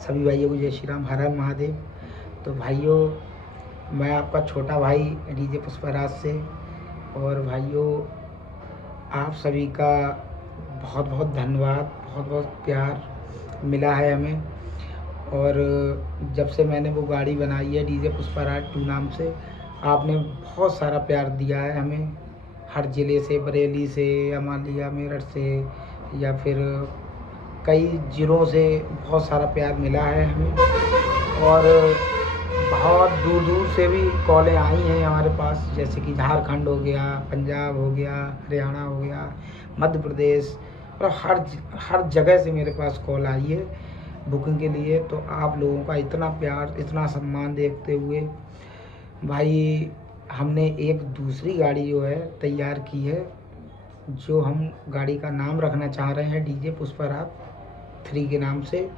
सभी भाइयों को जय श्री राम, हर हर महादेव। तो भाइयों, मैं आपका छोटा भाई डीजे पुष्पराज से, और भाइयों आप सभी का बहुत बहुत धन्यवाद, बहुत बहुत प्यार मिला है हमें। और जब से मैंने वो गाड़ी बनाई है डीजे पुष्पराज 2 नाम से, आपने बहुत सारा प्यार दिया है हमें, हर ज़िले से, बरेली से, अमालिया मेरठ से, या फिर कई ज़िलों से बहुत सारा प्यार मिला है हमें। और बहुत दूर दूर से भी कॉलें आई हैं हमारे पास, जैसे कि झारखंड हो गया, पंजाब हो गया, हरियाणा हो गया, मध्य प्रदेश, और हर जगह से मेरे पास कॉल आई है बुकिंग के लिए। तो आप लोगों का इतना प्यार, इतना सम्मान देखते हुए भाई हमने एक दूसरी गाड़ी जो है तैयार की है, जो हम गाड़ी का नाम रखना चाह रहे हैं डीजे पुष्पराज 3 के नाम से।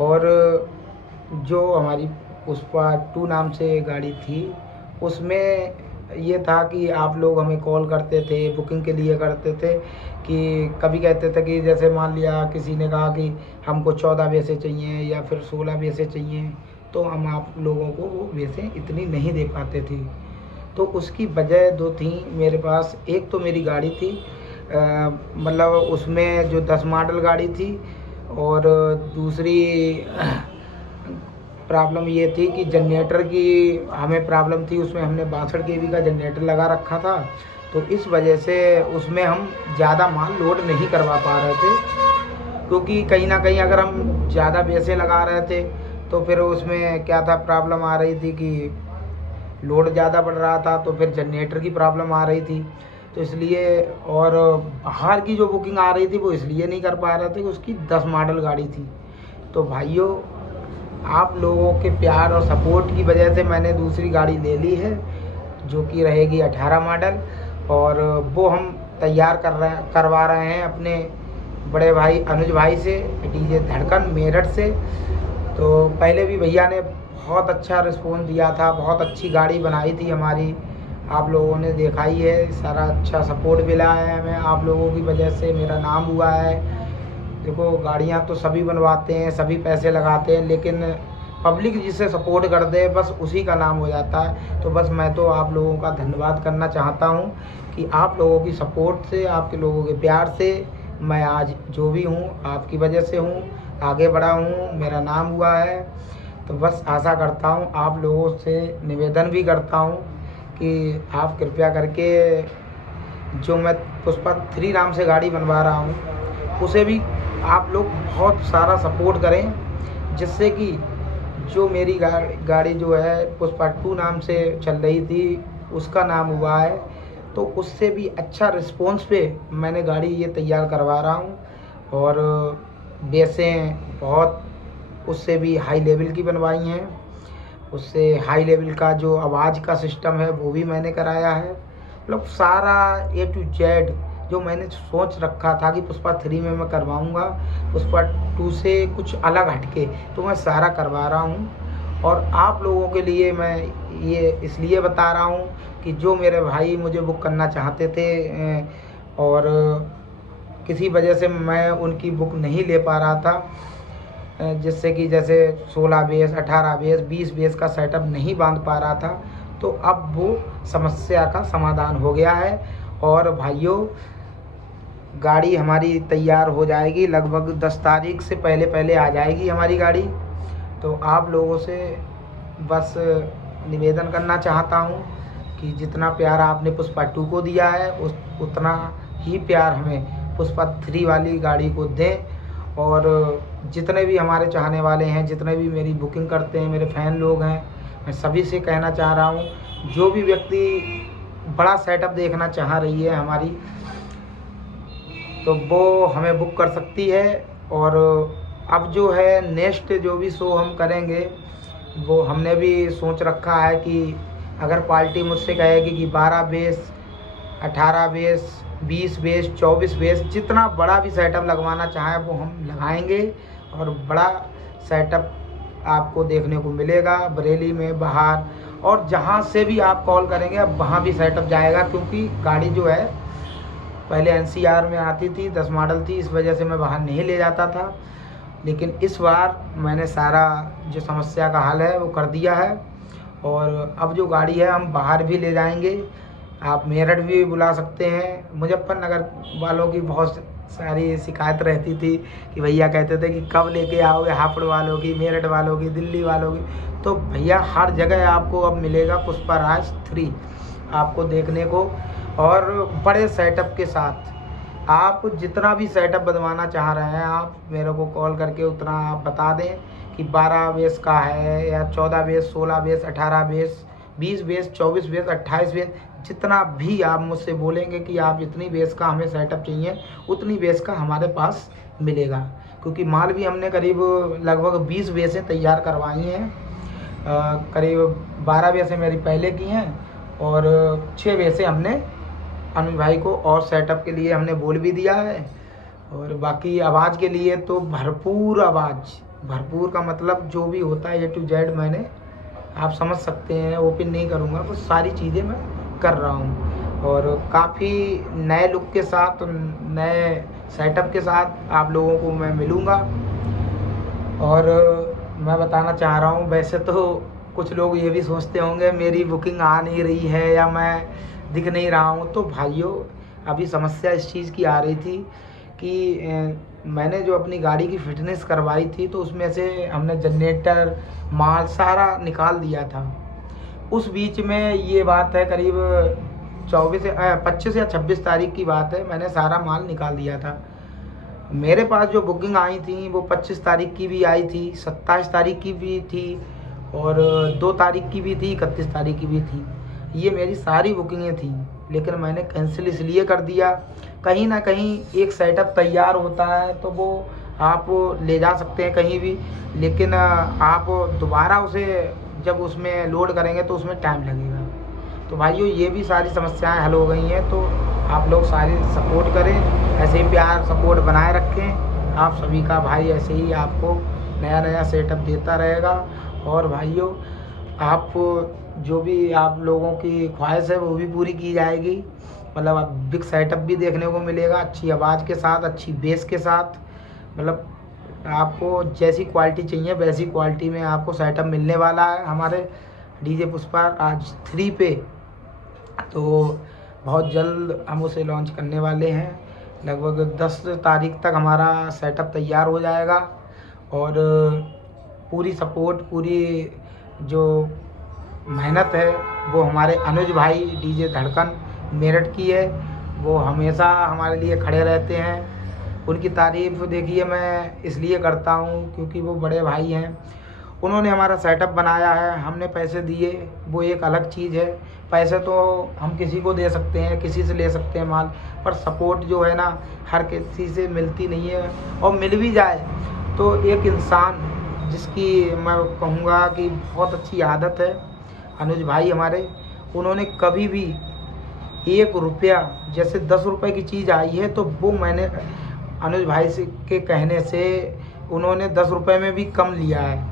और जो हमारी पुष्पा 2 नाम से गाड़ी थी, उसमें ये था कि आप लोग हमें कॉल करते थे, बुकिंग के लिए करते थे, कि कभी कहते थे कि जैसे मान लिया किसी ने कहा कि हमको 14 वैसे चाहिए या फिर 16 वैसे चाहिए, तो हम आप लोगों को वो वैसे इतनी नहीं दे पाते थे। तो उसकी वजह 2 थी मेरे पास। एक तो मेरी गाड़ी थी, मतलब उसमें जो 10 मॉडल गाड़ी थी, और दूसरी प्रॉब्लम ये थी कि जनरेटर की हमें प्रॉब्लम थी। उसमें हमने 62 केवी का जनरेटर लगा रखा था, तो इस वजह से उसमें हम ज़्यादा माल लोड नहीं करवा पा रहे थे, क्योंकि कहीं ना कहीं अगर हम ज़्यादा वैसे लगा रहे थे तो फिर उसमें क्या था, प्रॉब्लम आ रही थी कि लोड ज़्यादा बढ़ रहा था, तो फिर जनरेटर की प्रॉब्लम आ रही थी। तो इसलिए, और बाहर की जो बुकिंग आ रही थी वो इसलिए नहीं कर पा रहे थे कि उसकी 10 मॉडल गाड़ी थी। तो भाइयों, आप लोगों के प्यार और सपोर्ट की वजह से मैंने दूसरी गाड़ी ले ली है, जो कि रहेगी 18 मॉडल, और वो हम तैयार करवा रहे हैं अपने बड़े भाई अनुज भाई से, डीजे धड़कन मेरठ से। तो पहले भी भैया ने बहुत अच्छा रिस्पॉन्स दिया था, बहुत अच्छी गाड़ी बनाई थी हमारी, आप लोगों ने देखा ही है, सारा अच्छा सपोर्ट मिला है हमें। आप लोगों की वजह से मेरा नाम हुआ है। देखो, गाड़ियाँ तो सभी बनवाते हैं, सभी पैसे लगाते हैं, लेकिन पब्लिक जिसे सपोर्ट कर दे बस उसी का नाम हो जाता है। तो बस मैं तो आप लोगों का धन्यवाद करना चाहता हूँ कि आप लोगों की सपोर्ट से, आपके लोगों के प्यार से मैं आज जो भी हूँ आपकी वजह से हूँ, आगे बढ़ा हूँ, मेरा नाम हुआ है। तो बस आशा करता हूँ, आप लोगों से निवेदन भी करता हूँ कि आप कृपया करके जो मैं पुष्पा 3 नाम से गाड़ी बनवा रहा हूँ, उसे भी आप लोग बहुत सारा सपोर्ट करें, जिससे कि जो मेरी गाड़ी जो है पुष्पा 2 नाम से चल रही थी, उसका नाम हुआ है। तो उससे भी अच्छा रिस्पॉन्स पे मैंने गाड़ी ये तैयार करवा रहा हूँ, और वैसे बहुत उससे भी हाई लेवल की बनवाई हैं। उससे हाई लेवल का जो आवाज़ का सिस्टम है वो भी मैंने कराया है। मतलब सारा A to Z जो मैंने सोच रखा था कि पुष्पा 3 में मैं करवाऊँगा, पुष्पा 2 से कुछ अलग हटके, तो मैं सारा करवा रहा हूँ। और आप लोगों के लिए मैं ये इसलिए बता रहा हूँ कि जो मेरे भाई मुझे बुक करना चाहते थे, और किसी वजह से मैं उनकी बुक नहीं ले पा रहा था, जिससे कि जैसे 16 बेस, 18 बेस, 20 बेस का सेटअप नहीं बांध पा रहा था, तो अब वो समस्या का समाधान हो गया है। और भाइयों, गाड़ी हमारी तैयार हो जाएगी, लगभग 10 तारीख से पहले पहले आ जाएगी हमारी गाड़ी। तो आप लोगों से बस निवेदन करना चाहता हूँ कि जितना प्यार आपने पुष्पा 2 को दिया है, उतना ही प्यार हमें पुष्पा 3 वाली गाड़ी को दें। और जितने भी हमारे चाहने वाले हैं, जितने भी मेरी बुकिंग करते हैं, मेरे फ़ैन लोग हैं, मैं सभी से कहना चाह रहा हूँ, जो भी व्यक्ति बड़ा सेटअप देखना चाह रही है हमारी, तो वो हमें बुक कर सकती है। और अब जो है नेक्स्ट जो भी शो हम करेंगे, वो हमने भी सोच रखा है कि अगर पार्टी मुझसे कहेगी कि 12 बेस, 18 बेस, 20 बेस, 24 बेस, जितना बड़ा भी सेटअप लगवाना चाहें वो हम लगाएंगे। और बड़ा सेटअप आपको देखने को मिलेगा बरेली में, बाहर, और जहाँ से भी आप कॉल करेंगे अब वहाँ भी सेटअप जाएगा, क्योंकि गाड़ी जो है पहले NCR में आती थी, 10 मॉडल थी, इस वजह से मैं बाहर नहीं ले जाता था। लेकिन इस बार मैंने सारा जो समस्या का हल है वो कर दिया है। और अब जो गाड़ी है हम बाहर भी ले जाएंगे, आप मेरठ भी बुला सकते हैं। मुजफ्फरनगर वालों की बहुत सारी शिकायत रहती थी कि भैया कहते थे कि कब लेके आओगे, हापुड़ वालों की, मेरठ वालों की, दिल्ली वालों की। तो भैया हर जगह आपको अब मिलेगा पुष्पराज 3 आपको देखने को, और बड़े सेटअप के साथ। आप जितना भी सेटअप बनवाना चाह रहे हैं आप मेरे को कॉल करके उतना आप बता दें कि 12 बेस का है या 14 base, 16 base, 18 base, 20 base, 24 base, 28 base, जितना भी आप मुझसे बोलेंगे कि आप जितनी बेस का हमें सेटअप चाहिए उतनी बेस का हमारे पास मिलेगा। क्योंकि माल भी हमने करीब लगभग 20 बेसें तैयार करवाई हैं। करीब 12 बेसें मेरी पहले की हैं और 6 बेसें हमने अनुज भाई को और सेटअप के लिए हमने बोल भी दिया है। और बाकी आवाज़ के लिए तो भरपूर आवाज़, भरपूर का मतलब जो भी होता है A to Z मैंने, आप समझ सकते हैं, ओपन नहीं करूँगा, वो सारी चीज़ें मैं कर रहा हूँ। और काफ़ी नए लुक के साथ, नए सेटअप के साथ आप लोगों को मैं मिलूँगा। और मैं बताना चाह रहा हूँ, वैसे तो कुछ लोग ये भी सोचते होंगे मेरी बुकिंग आ नहीं रही है या मैं दिख नहीं रहा हूँ। तो भाइयों, अभी समस्या इस चीज़ की आ रही थी कि मैंने जो अपनी गाड़ी की फिटनेस करवाई थी तो उसमें से हमने जनरेटर, माल सारा निकाल दिया था। उस बीच में ये बात है, करीब 25 या 26 तारीख की बात है, मैंने सारा माल निकाल दिया था। मेरे पास जो बुकिंग आई थी वो 25 तारीख की भी आई थी, 27 तारीख की भी थी और 2 तारीख की भी थी, 31 तारीख की भी थी। ये मेरी सारी बुकिंगें थी, लेकिन मैंने कैंसिल इसलिए कर दिया, कहीं ना कहीं एक सेटअप तैयार होता है तो वो आप ले जा सकते हैं कहीं भी, लेकिन आप दोबारा उसे जब उसमें लोड करेंगे तो उसमें टाइम लगेगा। तो भाइयों, ये भी सारी समस्याएं हल हो गई हैं। तो आप लोग सारी सपोर्ट करें, ऐसे ही प्यार सपोर्ट बनाए रखें। आप सभी का भाई ऐसे ही आपको नया नया सेटअप देता रहेगा। और भाइयों, आप जो भी आप लोगों की ख्वाहिश है वो भी पूरी की जाएगी। मतलब अब बिग सेटअप भी देखने को मिलेगा, अच्छी आवाज़ के साथ, अच्छी बेस के साथ। मतलब आपको जैसी क्वालिटी चाहिए वैसी क्वालिटी में आपको सेटअप मिलने वाला है हमारे डीजे पुष्पराज 3 पे। तो बहुत जल्द हम उसे लॉन्च करने वाले हैं। लगभग 10 तारीख तक हमारा सेटअप तैयार हो जाएगा। और पूरी सपोर्ट, पूरी जो मेहनत है वो हमारे अनुज भाई डीजे धड़कन मेरठ की है। वो हमेशा हमारे लिए खड़े रहते हैं। उनकी तारीफ़ देखिए मैं इसलिए करता हूँ क्योंकि वो बड़े भाई हैं। उन्होंने हमारा सेटअप बनाया है, हमने पैसे दिए, वो एक अलग चीज़ है। पैसे तो हम किसी को दे सकते हैं, किसी से ले सकते हैं माल, पर सपोर्ट जो है ना हर किसी से मिलती नहीं है। और मिल भी जाए तो एक इंसान जिसकी मैं कहूँगा कि बहुत अच्छी आदत है, अनुज भाई हमारे, उन्होंने कभी भी 1 रुपया, जैसे 10 रुपये की चीज़ आई है तो वो मैंने अनुज भाई से के कहने से उन्होंने 10 रुपये में भी कम लिया है।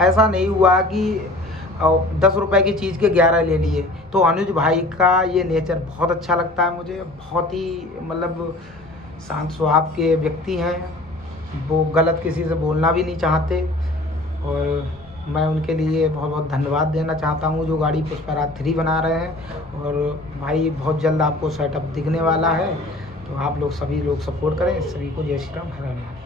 ऐसा नहीं हुआ कि 10 रुपये की चीज़ के 11 ले लिए। तो अनुज भाई का ये नेचर बहुत अच्छा लगता है मुझे। बहुत ही मतलब शांत स्वभाव के व्यक्ति हैं, वो गलत किसी से बोलना भी नहीं चाहते। और मैं उनके लिए बहुत बहुत धन्यवाद देना चाहता हूँ जो गाड़ी पुष्पराज 3 बना रहे हैं। और भाई बहुत जल्द आपको सेटअप दिखने वाला है। तो आप लोग सभी लोग सपोर्ट करें। सभी को जय श्री राम, हर हर महादेव।